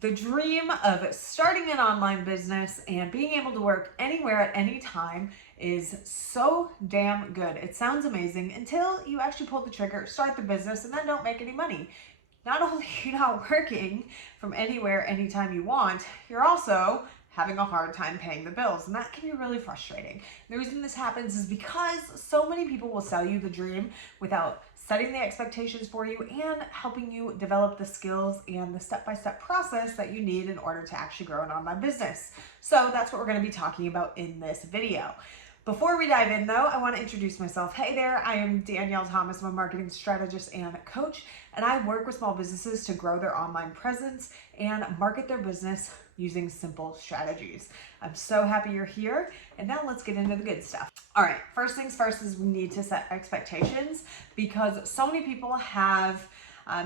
The dream of starting an online business and being able to work anywhere at any time is so damn good. It sounds amazing until you actually pull the trigger, start the business, and then don't make any money. Not only are you not working from anywhere, anytime you want, you're also having a hard time paying the bills, and that can be really frustrating. The reason this happens is because so many people will sell you the dream without setting the expectations for you and helping you develop the skills and the step-by-step process that you need in order to actually grow an online business. So that's what we're going to be talking about in this video. Before we dive in though, I want to introduce myself. Hey there, I am Danielle Thomas. I'm a marketing strategist and coach, and I work with small businesses to grow their online presence and market their business using simple strategies. I'm so happy you're here, and now let's get into the good stuff. All right, first things first is we need to set expectations, because so many people have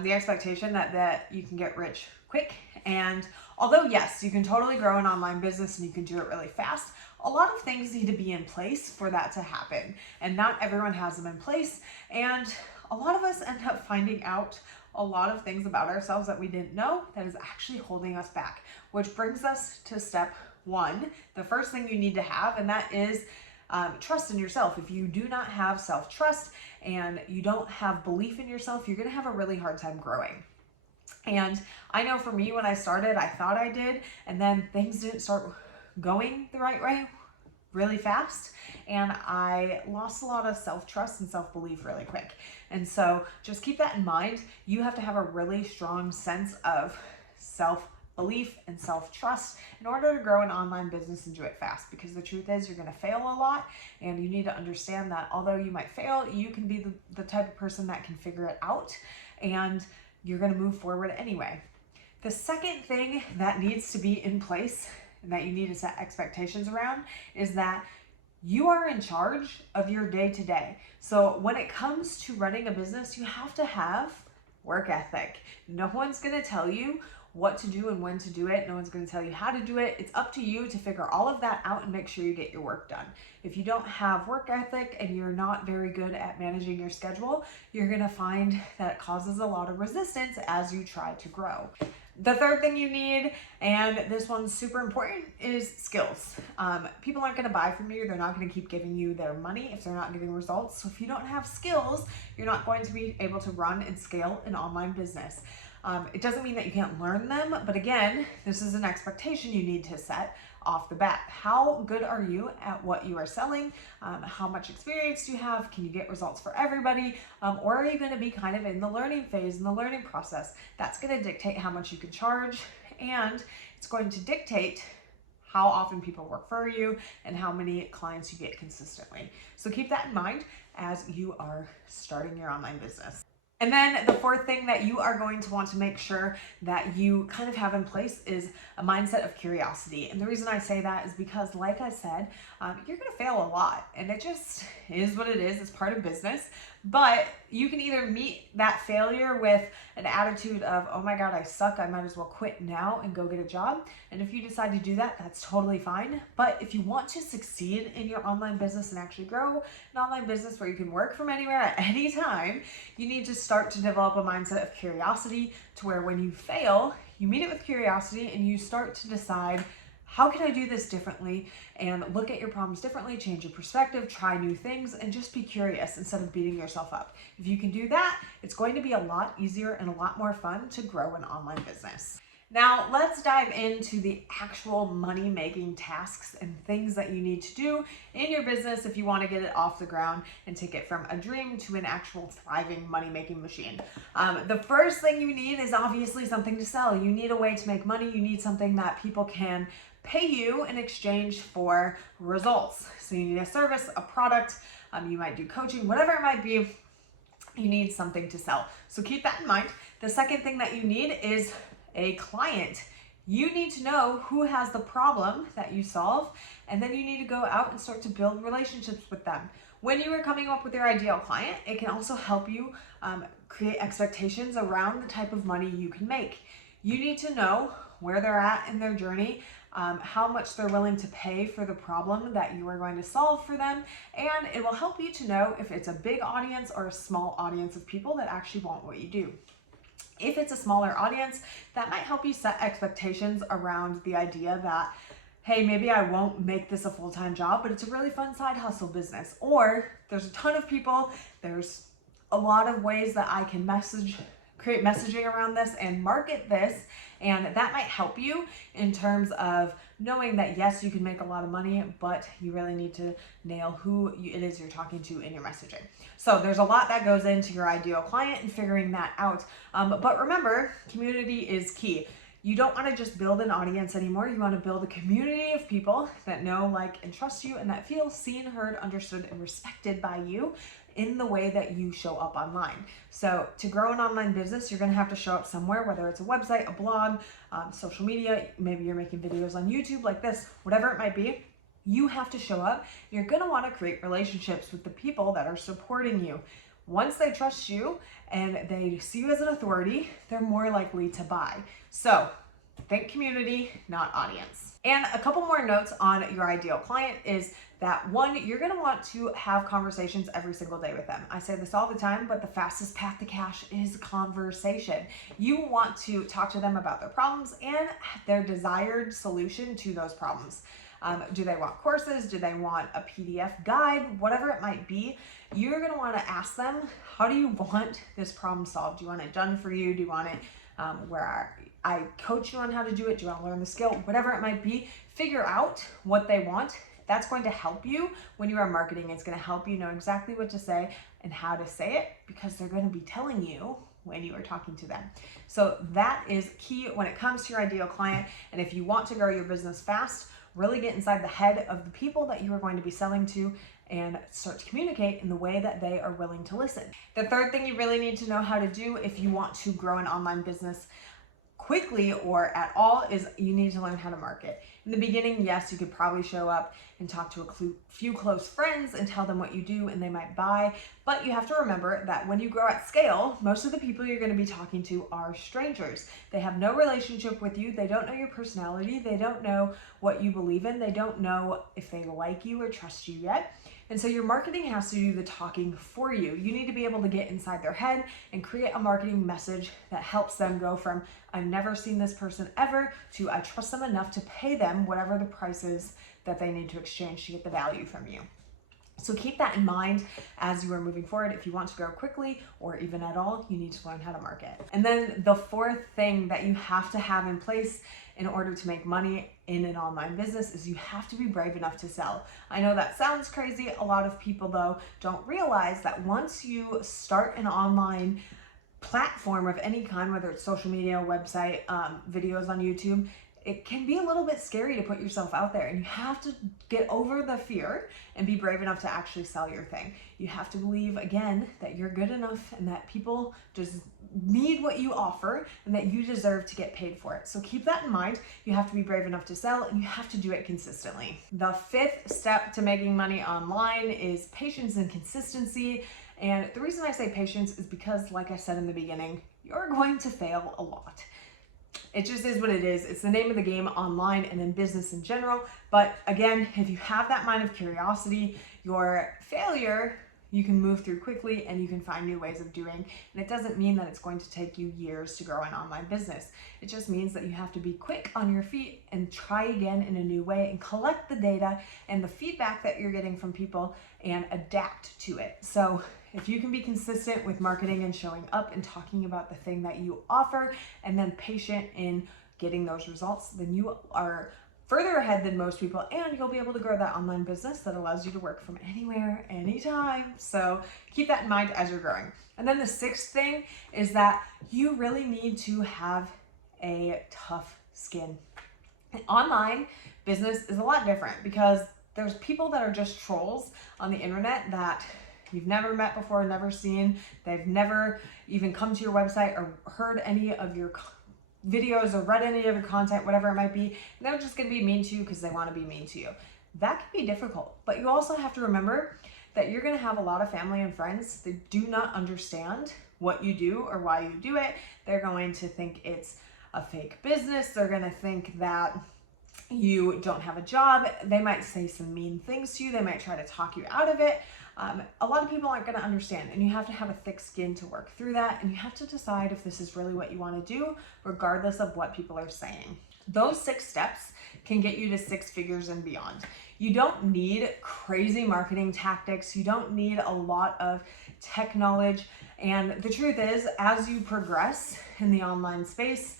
the expectation that you can get rich quick. And although yes, you can totally grow an online business and you can do it really fast, a lot of things need to be in place for that to happen, and not everyone has them in place. And a lot of us end up finding out a lot of things about ourselves that we didn't know that is actually holding us back, which brings us to step one, the first thing you need to have, and that is trust in yourself. If you do not have self-trust and you don't have belief in yourself, you're going to have a really hard time growing. And I know for me, when I started, I thought I did, and then things didn't start going the right way really fast, and I lost a lot of self-trust and self-belief really quick. And so just keep that in mind. You have to have a really strong sense of self-belief and self-trust in order to grow an online business and do it fast, because the truth is you're going to fail a lot, and you need to understand that although you might fail, you can be the type of person that can figure it out, and you're going to move forward anyway. The second thing that needs to be in place and that you need to set expectations around is that you are in charge of your day-to-day. So when it comes to running a business, you have to have work ethic. No one's going to tell you what to do and when to do it. No one's going to tell you how to do it. It's up to you to figure all of that out and make sure you get your work done. If you don't have work ethic and you're not very good at managing your schedule, you're going to find that it causes a lot of resistance as you try to grow. The third thing you need, and this one's super important, is skills. People aren't going to buy from you. They're not going to keep giving you their money if they're not getting results. So if you don't have skills, you're not going to be able to run and scale an online business. It doesn't mean that you can't learn them, but again, this is an expectation you need to set off the bat. How good are you at what you are selling? How much experience do you have? Can you get results for everybody? Or are you going to be kind of in the learning phase, in the learning process? That's going to dictate how much you can charge, and it's going to dictate how often people work for you and how many clients you get consistently. So keep that in mind as you are starting your online business. And then the fourth thing that you are going to want to make sure that you kind of have in place is a mindset of curiosity. And the reason I say that is because, like I said, you're going to fail a lot, and it just is what it is. It's part of business. But you can either meet that failure with an attitude of, oh my God, I suck, I might as well quit now and go get a job. And if you decide to do that, that's totally fine. But if you want to succeed in your online business and actually grow an online business where you can work from anywhere at any time, you need to start to develop a mindset of curiosity, to where when you fail, you meet it with curiosity and you start to decide, how can I do this differently? And look at your problems differently, change your perspective, try new things, and just be curious instead of beating yourself up. If you can do that, it's going to be a lot easier and a lot more fun to grow an online business. Now, let's dive into the actual money-making tasks and things that you need to do in your business if you want to get it off the ground and take it from a dream to an actual thriving money-making machine. The first thing you need is obviously something to sell. You need a way to make money. You need something that people can pay you in exchange for results. So you need a service, a product, you might do coaching, whatever it might be, you need something to sell. So keep that in mind. The second thing that you need is a client. You need to know who has the problem that you solve, and then you need to go out and start to build relationships with them. When you are coming up with your ideal client, it can also help you create expectations around the type of money you can make. You need to know where they're at in their journey, how much they're willing to pay for the problem that you are going to solve for them, and it will help you to know if it's a big audience or a small audience of people that actually want what you do. If it's a smaller audience, that might help you set expectations around the idea that, hey, maybe I won't make this a full-time job, but it's a really fun side hustle business. Or there's a ton of people, there's a lot of ways that I can create messaging around this and market this, and that might help you in terms of knowing that yes, you can make a lot of money, but you really need to nail who it is you're talking to in your messaging. So there's a lot that goes into your ideal client and figuring that out. But remember, community is key. You don't want to just build an audience anymore. You want to build a community of people that know, like, and trust you and that feel seen, heard, understood, and respected by you in the way that you show up online. So to grow an online business, you're going to have to show up somewhere, whether it's a website, a blog, social media, maybe you're making videos on YouTube like this, whatever it might be. You have to show up. You're going to want to create relationships with the people that are supporting you. Once they trust you and they see you as an authority, they're more likely to buy. So think community, not audience. And a couple more notes on your ideal client is that one, you're going to want to have conversations every single day with them. I say this all the time, but the fastest path to cash is conversation. You want to talk to them about their problems and their desired solution to those problems. Do they want courses? Do they want a PDF guide? Whatever it might be, you're going to want to ask them, how do you want this problem solved? Do you want it done for you? Do you want it where I coach you on how to do it? Do you want to learn the skill? Whatever it might be, figure out what they want. That's going to help you when you are marketing. It's going to help you know exactly what to say and how to say it, because they're going to be telling you when you are talking to them. So that is key when it comes to your ideal client. And if you want to grow your business fast, really get inside the head of the people that you are going to be selling to and start to communicate in the way that they are willing to listen. The third thing you really need to know how to do if you want to grow an online business quickly or at all is you need to learn how to market. In the beginning, yes, you could probably show up and talk to a few close friends and tell them what you do and they might buy, but you have to remember that when you grow at scale, most of the people you're going to be talking to are strangers. They have no relationship with you. They don't know your personality. They don't know what you believe in. They don't know if they like you or trust you yet. And so your marketing has to do the talking for you. You need to be able to get inside their head and create a marketing message that helps them go from, I've never seen this person ever, to I trust them enough to pay them whatever the price is that they need to exchange to get the value from you. So keep that in mind as you are moving forward. If you want to grow quickly or even at all, you need to learn how to market. And then the fourth thing that you have to have in place in order to make money in an online business is you have to be brave enough to sell. I know that sounds crazy. A lot of people, though, don't realize that once you start an online platform of any kind, whether it's social media, website, videos on YouTube, it can be a little bit scary to put yourself out there, and you have to get over the fear and be brave enough to actually sell your thing. You have to believe, again, that you're good enough and that people just need what you offer and that you deserve to get paid for it. So keep that in mind. You have to be brave enough to sell, and you have to do it consistently. The fifth step to making money online is patience and consistency. And the reason I say patience is because, like I said in the beginning, you're going to fail a lot. It just is what it is. It's the name of the game online and in business in general. But again, if you have that mind of curiosity, your failure, you can move through quickly and you can find new ways of doing. And it doesn't mean that it's going to take you years to grow an online business. It just means that you have to be quick on your feet and try again in a new way and collect the data and the feedback that you're getting from people and adapt to it. So if you can be consistent with marketing and showing up and talking about the thing that you offer and then patient in getting those results, then you are further ahead than most people, and you'll be able to grow that online business that allows you to work from anywhere, anytime. So keep that in mind as you're growing. And then the sixth thing is that you really need to have a tough skin. Online business is a lot different because there's people that are just trolls on the internet that you've never met before, never seen. They've never even come to your website or heard any of your videos or read any of your content, whatever it might be. And they're just going to be mean to you because they want to be mean to you. That can be difficult, but you also have to remember that you're going to have a lot of family and friends that do not understand what you do or why you do it. They're going to think it's a fake business. They're going to think that you don't have a job. They might say some mean things to you. They might try to talk you out of it. a lot of people aren't going to understand, and you have to have a thick skin to work through that, and you have to decide if this is really what you want to do, regardless of what people are saying. Those 6 steps can get you to 6 figures and beyond. You don't need crazy marketing tactics. You don't need a lot of tech knowledge. And the truth is, as you progress in the online space,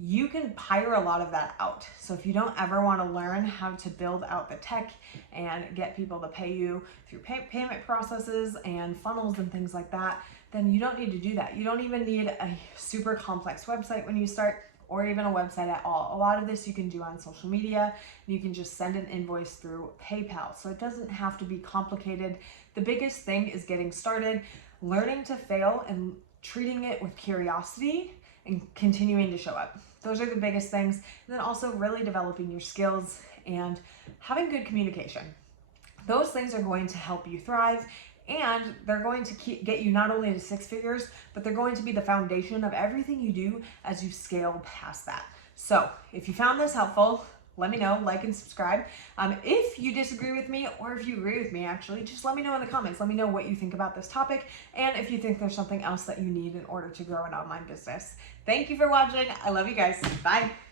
you can hire a lot of that out. So if you don't ever want to learn how to build out the tech and get people to pay you through payment processes and funnels and things like that, then you don't need to do that. You don't even need a super complex website when you start, or even a website at all. A lot of this you can do on social media. You can just send an invoice through PayPal. So it doesn't have to be complicated. The biggest thing is getting started, learning to fail and treating it with curiosity and continuing to show up. Those are the biggest things. And then also really developing your skills and having good communication. Those things are going to help you thrive, and they're going to get you not only to 6 figures, but they're going to be the foundation of everything you do as you scale past that. So if you found this helpful, let me know, like and subscribe. If you disagree with me, or if you agree with me, actually, just let me know in the comments. Let me know what you think about this topic, and if you think there's something else that you need in order to grow an online business. Thank you for watching. I love you guys. Bye.